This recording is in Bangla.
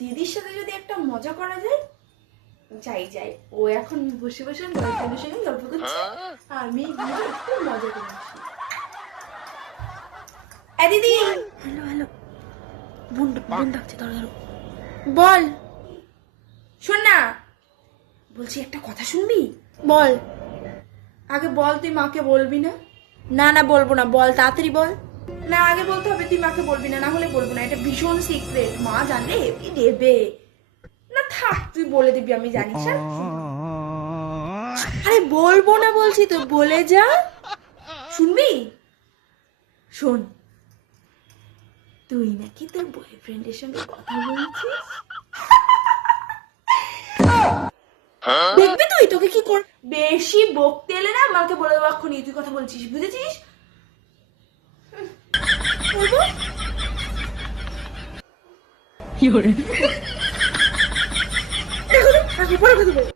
দিদির সাথে যদি একটা মজা করা যায়, যাই যাই। ও এখন বসে বসে বয়ফ্রেন্ডের সঙ্গে গল্প করছে, আমি গিয়ে একটু মজা করে আসি। দিদি। হ্যালো হ্যালো, বোন ডাকছে, ধরো। বল। শোন না, বলছি একটা কথা শুনবি? বল। আগে বল, তুই মাকে বলবি না? না না বলবো না, বল তাড়াতাড়ি বল। না আগে বলতে হবে, তুই মাকে বলবি না, না হলে বলবো না, এটা ভীষণ সিক্রেট। মা জানলে হেপি দেবে না। থাক, তুই বলে দিবি, আমি জানিস না। আরে বলবো না বলছি তো, বলে যা। শুনবি? শোন, তুই নাকি তোর বয়ফ্রেন্ডের সঙ্গে কথা বলছিস। দেখবি তুই, তোকে কি কর। বেশি বকতে এলে না মাকে বলে দেবো এক্ষুনি তুই কথা বলছিস, বুঝেছিস? পরে কথা বল।